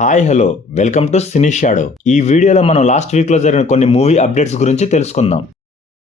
Hi hello welcome to cine shadow. ఈ వీడియోలో మనం లాస్ట్ వీక్లో జరిగిన కొన్ని మూవీ అప్డేట్స్ గురించి తెలుసుకుందాం.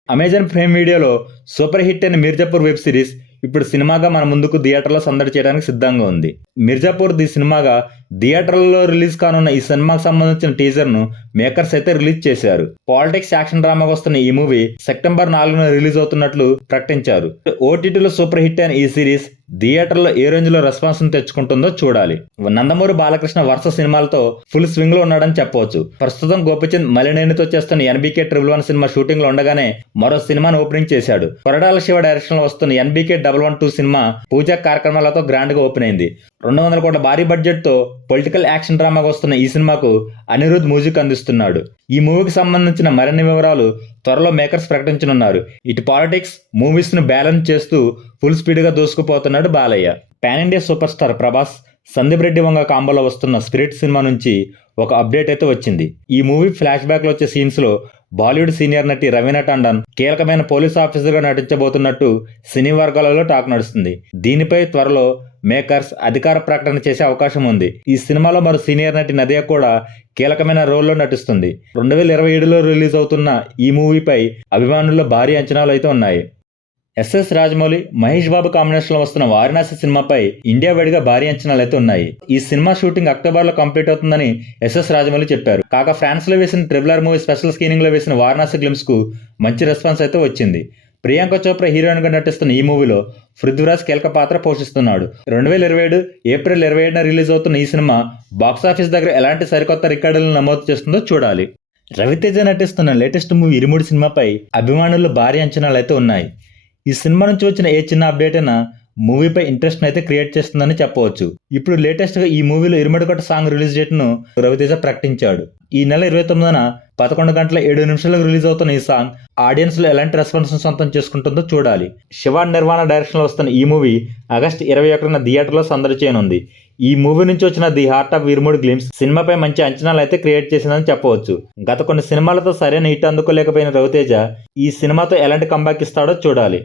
అమెజాన్ ప్రైమ్ వీడియోలో సూపర్ హిట్ అయిన మిర్జాపూర్ వెబ్ సిరీస్ ఇప్పుడు సినిమాగా మన ముందుకు థియేటర్లో సందడి చేయడానికి సిద్ధంగా ఉంది. మిర్జాపూర్ ది సినిమాగా థియేటర్లలో రిలీజ్ కానున్న ఈ సినిమాకు సంబంధించిన టీజర్ను మేకర్స్ అయితే రిలీజ్ చేశారు. పాలిటిక్స్ యాక్షన్ డ్రామాగా వస్తున్న ఈ మూవీ సెప్టెంబర్ 4న రిలీజ్ అవుతున్నట్లు ప్రకటించారు. ఓటీటీలో సూపర్ హిట్ అయిన ఈ సిరీస్ థియేటర్లో ఏ రేంజ్ లో రెస్పాన్స్ తెచ్చుకుంటుందో చూడాలి. నందమూరి బాలకృష్ణ వరుస సినిమాలతో ఫుల్ స్వింగ్ లో ఉన్నాడని చెప్పవచ్చు. ప్రస్తుతం గోపిచంద్ మలినేనితో చేస్తున్న ఎన్బీకే 111 సినిమా షూటింగ్ లో ఉండగానే మరో సినిమాను ఓపెనింగ్ చేశాడు. కొరటాల శివ డైరెక్షన్ లో వస్తున్న ఎన్బీకే 112 సినిమా పూజా కార్యక్రమాలతో గ్రాండ్ గా ఓపెన్ అయింది. 200 కోట్ల భారీ బడ్జెట్ తో పొలిటికల్ యాక్షన్ డ్రామాగా వస్తున్న ఈ సినిమాకు అనిరుద్ మ్యూజిక్ అందిస్తున్నాడు. ఈ మూవీకి సంబంధించిన మరిన్ని వివరాలు త్వరలో మేకర్స్ ప్రకటించనున్నారు. ఇటు పాలిటిక్స్ మూవీస్ ను బ్యాలెన్స్ చేస్తూ ఫుల్ స్పీడ్ గా దూసుకుపోతున్నాడు Balayya. Pan India super star Prabhas, Sandeep Reddy Vanga కాంబోలో వస్తున్న స్పిరిట్ సినిమా నుంచి ఒక అప్డేట్ అయితే వచ్చింది. ఈ మూవీ ఫ్లాష్ బ్యాక్ లో వచ్చే సీన్స్ లో బాలీవుడ్ సీనియర్ నటి రవీనా టండన్ కీలకమైన పోలీస్ ఆఫీసర్ గా నటించబోతున్నట్టు సినీ వర్గాలలో టాక్ నడుస్తుంది. దీనిపై త్వరలో మేకర్స్ అధికార ప్రకటన చేసే అవకాశం ఉంది. ఈ సినిమాలో మరో సీనియర్ నటి నదియా కూడా కీలకమైన రోల్లో నటిస్తుంది. 2027లో రిలీజ్ అవుతున్న ఈ మూవీపై అభిమానుల్లో భారీ అంచనాలు అయితే ఉన్నాయి. ఎస్ఎస్ రాజమౌళి, మహేష్ బాబు కాంబినేషన్ లో వస్తున్న వారణాసి సినిమాపై ఇండియా వైడ్ గా భారీ అంచనాలు అయితే ఉన్నాయి. ఈ సినిమా షూటింగ్ అక్టోబర్ లో కంప్లీట్ అవుతుందని ఎస్ఎస్ రాజమౌళి చెప్పారు. కాగా ఫ్రాన్స్ లో వేసిన ట్రిబులర్ మూవీ స్పెషల్ స్క్రీనింగ్ లో వేసిన వారణాసి గ్లిమ్స్ కు మంచి రెస్పాన్స్ అయితే వచ్చింది. ప్రియాంక చోప్రా హీరోయిన్ గా నటిస్తున్న ఈ మూవీలో పృథ్వీరాజ్ కీలక పాత్ర పోషిస్తున్నాడు. 2027 ఏప్రిల్ 27న రిలీజ్ అవుతున్న ఈ సినిమా బాక్సాఫీస్ దగ్గర ఎలాంటి సరికొత్త రికార్డులను నమోదు చేస్తుందో చూడాలి. రవితేజ నటిస్తున్న లేటెస్ట్ మూవీ ఇరుముడి సినిమాపై అభిమానుల్లో భారీ అంచనాలు అయితే ఉన్నాయి. ఈ సినిమా నుంచి వచ్చిన ఏ చిన్న అప్డేట్ అయినా మూవీపై ఇంట్రెస్ట్ అయితే క్రియేట్ చేస్తుందని చెప్పవచ్చు. ఇప్పుడు లేటెస్ట్ గా ఈ మూవీలో ఇరుమడికొట్ట సాంగ్ రిలీజ్ డేట్ ను రవితేజ ప్రకటించాడు. ఈ నెల 29న 11:07 రిలీజ్ అవుతున్న ఈ సాంగ్ ఆడియన్స్ లో ఎలాంటి రెస్పాన్స్ సొంతం చేసుకుంటుందో చూడాలి. శివ నిర్వాణ డైరెక్షన్ లో వస్తున్న ఈ మూవీ ఆగస్టు 21న థియేటర్లో సందడి చేయనుంది. ఈ మూవీ నుంచి వచ్చిన the heart of irumudi glimpse సినిమాపై మంచి అంచనాలు అయితే క్రియేట్ చేసిందని చెప్పవచ్చు. గత కొన్ని సినిమాలతో సరైన హిట్ అందుకోలేకపోయిన రవితేజ ఈ సినిమాతో ఎలాంటి కంబ్యాక్ ఇస్తాడో చూడాలి.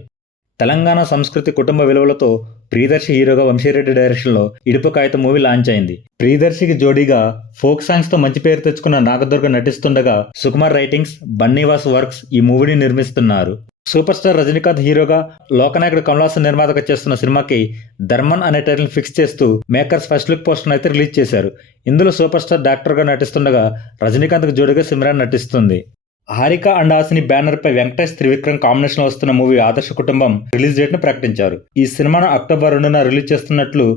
తెలంగాణ సంస్కృతి కుటుంబ విలువలతో ప్రియదర్శి హీరోగా వంశీరెడ్డి డైరెక్షన్లో ఇడుపు కాగితం మూవీ లాంచ్ అయింది. ప్రియదర్శికి జోడీగా ఫోక్ సాంగ్స్ తో మంచి పేరు తెచ్చుకున్న నాగదుర్గ నటిస్తుండగా సుకుమార్ రైటింగ్స్, బన్నీవాస్ వర్క్స్ ఈ మూవీని నిర్మిస్తున్నారు. సూపర్ స్టార్ రజనీకాంత్ హీరోగా, లోకనాయకుడు కమల్ హాసన్ నిర్మాతగా చేస్తున్న సినిమాకి ధర్మన్ అనే టైటిల్ ఫిక్స్ చేస్తూ మేకర్స్ ఫస్ట్ లుక్ పోస్టర్ అయితే రిలీజ్ చేశారు. ఇందులో సూపర్ స్టార్ డాక్టర్గా నటిస్తుండగా రజనీకాంత్కి జోడీగా సిమ్రాన్ నటిస్తుంది. హారిక అండ్ హాసిని బ్యానర్ పై వెంకటేష్ త్రివిక్రమ్ కాంబినేషన్ లో వస్తున్న మూవీ ఆదర్శ కుటుంబం రిలీజ్ డేట్ ను ప్రకటించారు. ఈ సినిమాను అక్టోబర్ 2న రిలీజ్ చేస్తున్నట్లు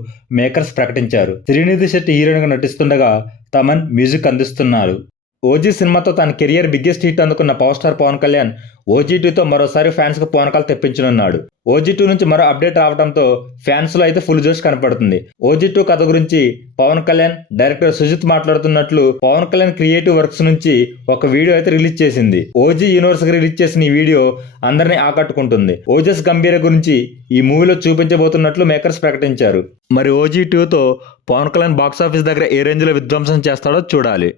మేకర్స్ ప్రకటించారు. శ్రీనిధి శెట్టి హీరోయిన్ గా నటిస్తుండగా తమన్ మ్యూజిక్ అందిస్తున్నారు. ఓజీ సినిమాతో తన కెరియర్ బిగ్గెస్ట్ హిట్ అందుకున్న పవర్ స్టార్ పవన్ కళ్యాణ్ ఓజీ2తో మరోసారి ఫ్యాన్స్ కు పూనకాలు తెప్పించనున్నాడు. ఓజీ2 నుంచి మరో అప్డేట్ రావడంతో ఫ్యాన్స్ లో అయితే ఫుల్ జోష్ కనపడుతుంది. ఓజీ2 కథ గురించి పవన్ కళ్యాణ్, డైరెక్టర్ సుజిత్ మాట్లాడుతున్నట్లు పవన్ కళ్యాణ్ క్రియేటివ్ వర్క్స్ నుంచి ఒక వీడియో అయితే రిలీజ్ చేసింది. ఓజీ యూనివర్స్ గా రిలీజ్ చేసిన ఈ వీడియో అందరినీ ఆకట్టుకుంటుంది. ఓజస్ గంభీర గురించి ఈ మూవీలో చూపించబోతున్నట్లు మేకర్స్ ప్రకటించారు. మరి ఓజీ2తో పవన్ కళ్యాణ్ బాక్సాఫీస్ దగ్గర ఏ రేంజ్ లో విధ్వంసం చేస్తాడో చూడాలి.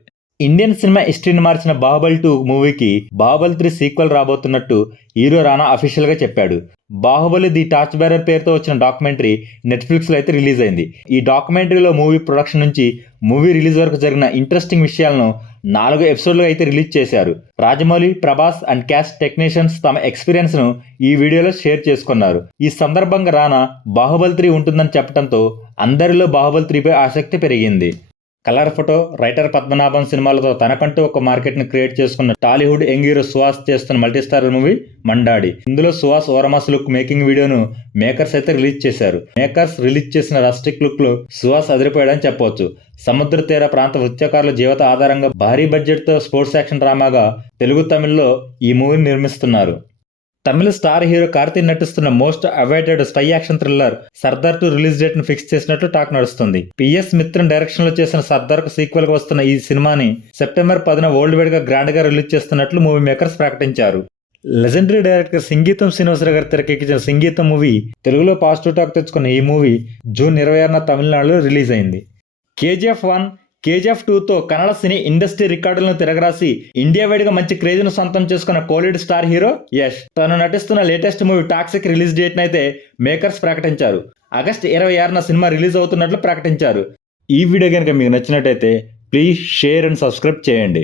ఇండియన్ సినిమా హిస్టరీని మార్చిన బాహుబలి 2 మూవీకి బాహుబలి 3 సీక్వెల్ రాబోతున్నట్టు హీరో రానా అఫీషియల్ గా చెప్పాడు. బాహుబలి ది టార్చ్ బేరర్ పేరుతో వచ్చిన డాక్యుమెంటరీ నెట్ఫ్లిక్స్ లో అయితే రిలీజ్ అయింది. ఈ డాక్యుమెంటరీలో మూవీ ప్రొడక్షన్ నుంచి మూవీ రిలీజ్ వరకు జరిగిన ఇంట్రెస్టింగ్ విషయాలను 4 ఎపిసోడ్లుగా అయితే రిలీజ్ చేశారు. Rajamouli, Prabhas and caste technicians తమ ఎక్స్పీరియన్స్ ను ఈ వీడియోలో షేర్ చేసుకున్నారు. ఈ సందర్భంగా రానా బాహుబలి 3 ఉంటుందని చెప్పడంతో అందరిలో బాహుబలి 3పై ఆసక్తి పెరిగింది. కలర్ ఫోటో, రైటర్ పద్మనాభం సినిమాలతో తనకంటూ ఒక మార్కెట్ ని క్రియేట్ చేసుకున్న టాలీవుడ్ యంగ్ హీరో సుహాస్ చేస్తున్న మల్టీస్టార్ మూవీ మండాడి. ఇందులో సుహాస్ ఓరమాస్ లుక్ మేకింగ్ వీడియోను మేకర్స్ అయితే రిలీజ్ చేశారు. మేకర్స్ రిలీజ్ చేసిన రస్టిక్ లుక్ లో సుహాస్ అదిరిపోయాడని చెప్పవచ్చు. సముద్ర తీర ప్రాంత నృత్యకారుల జీవిత ఆధారంగా భారీ బడ్జెట్ తో స్పోర్ట్స్ యాక్షన్ డ్రామాగా తెలుగు, తమిళ్లో ఈ మూవీని నిర్మిస్తున్నారు. తమిళ స్టార్ హీరో కార్తీ నటిస్తున్న most awaited spy action thriller Sardar 2 release date ను ఫిక్స్ చేసినట్లు టాక్ నడుస్తుంది. పిఎస్ మిత్రన్ డైరెక్షన్ లో చేసిన సర్దార్ కు సీక్వెల్ గా వస్తున్న ఈ సినిమాని సెప్టెంబర్ 10న వరల్డ్ వైడ్ గా గ్రాండ్ గా రిలీజ్ చేస్తున్నట్లు మూవీ మేకర్స్ ప్రకటించారు. లెజెండరీ డైరెక్టర్ సింగీతం శ్రీనివాసరావు గారి తెరకెక్కించిన సింగీతం మూవీ తెలుగులో పాజిటివ్ టాక్ తెచ్చుకున్న ఈ మూవీ జూన్ 26న తమిళనాడులో రిలీజ్ అయింది. కేజీఎఫ్ 1, కేజీఎఫ్ 2తో కన్నడ సినీ ఇండస్ట్రీ రికార్డులను తిరగరాసి ఇండియా వైడ్ గా మంచి క్రేజ్ ను సొంతం చేసుకున్న కోలీవుడ్ స్టార్ హీరో యష్ తను నటిస్తున్న latest movie toxic release date నైతే మేకర్స్ ప్రకటించారు. ఆగస్టు 26న సినిమా రిలీజ్ అవుతున్నట్లు ప్రకటించారు. ఈ వీడియో కనుక మీకు నచ్చినట్టయితే ప్లీజ్ షేర్ అండ్ సబ్స్క్రైబ్ చేయండి.